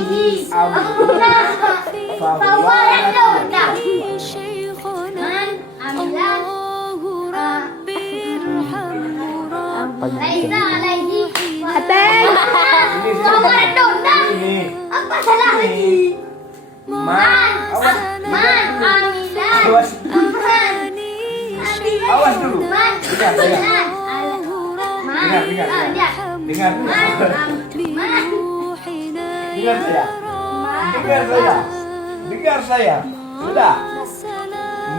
alaihi amruna fahuwa raddun. Laisa alaihi Ateng. fahuwa raddun. Apa salah lagi? Man amila. Awas dulu. Man Dengar. Dengar saya. Dengar saya. Sudah.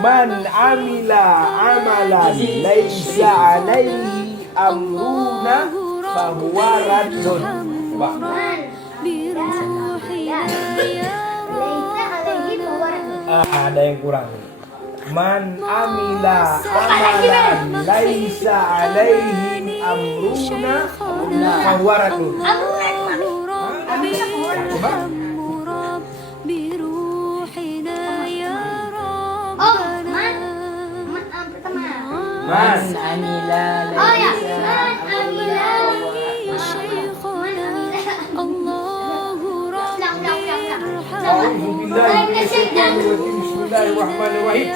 Man amila amalan laisa alaihi amruna fahuwa raddun. Pak. Ada yang kurang. Man amila amalan laisa alaihi amruna fahuwa raddun. Man amila Oh ya, man amila. A'udzu billahi minasyaitonir rajim. Bismillahirrahmanirrahim.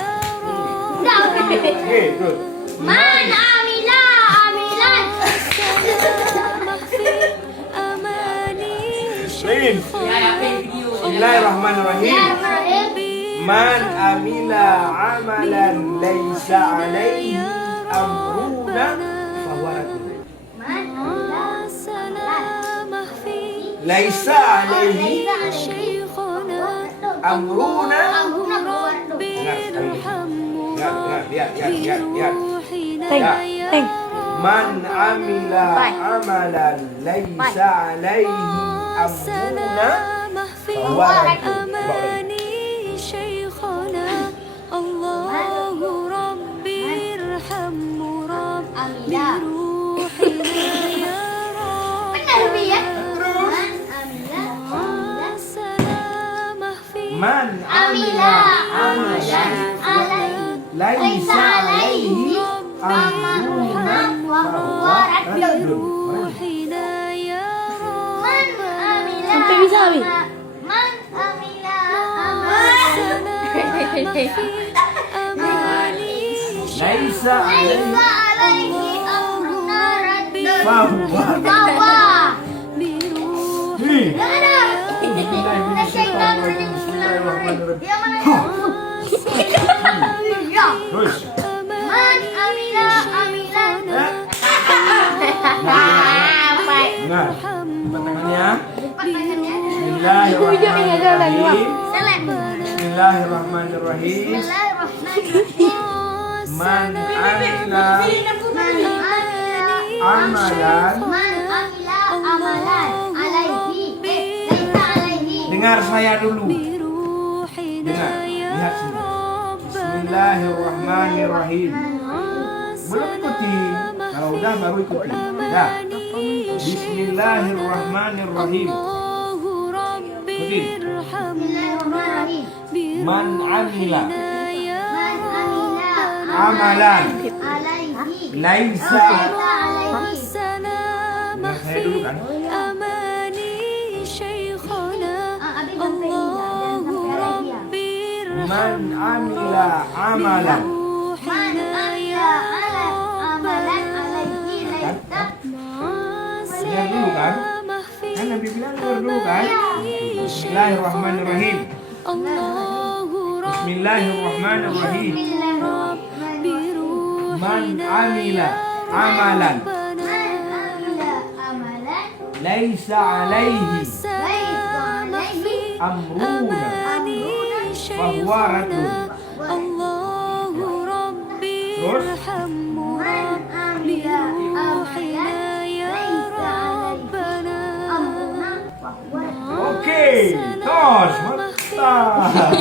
Oke, good. Man amila amilan. Lain. Bismillahirrahmanirrahim. Man amila amalan laisa alaihi amruna fahuwa raddun. Man amila. Laisa alaihi amruna. Dengar sekali. Dengar, lihat. Teng. Man amila amalan laisa alaihi amruna fahuwa raddun. Amila. Benar Bi ya? Man amila. Man amila amalan laisa alaihi amruna fahuwa raddun. Man amila. Sampai bisa, Bi? Man amila amalan. Laisa alaihi alaihi amruna raddun. fahuwa. Bawa. Nih. Bismillahirrahmanirrahim. Yang mana? Ya. Terus. Man amila amilan. Baik. Dengar. Lipat tangannya. Lipat tangannya. Bismillahirrahmanirrahim. Selek. Bismillahirrahmanirrahim. Bismillahirrahmanirrahim. Man amila amalan. Man amila amalan alaihi. Laisa alaihi. Dengar saya dulu. Dengar. Lihat sini. Bismillahirrahmanirrahim. Belum ikuti. Kalau udah baru ikuti. Dah. Bismillahirrahmanirrahim. Ikuti. Bismillahirrahmanirrahim. Man amila Man amila amalan alaihi. laisa. alaihi. Dengar saya dulu kan. Abi sampai alaihi ya. Man amila amalan. Man amila amalan alaihi laisa. Dengar dulu kan. Kan Nabi bilang dengar dulu kan. Bismillahirrahmanirrahim. Bismillahirrahmanirrahim. Man amila amalan Man amila amalan laisa alaihi laisa alaihi amruna fahuwa raddun. Terus. Man amila amalan laisa alaihi amruna fahuwa Oke, tos, mantap.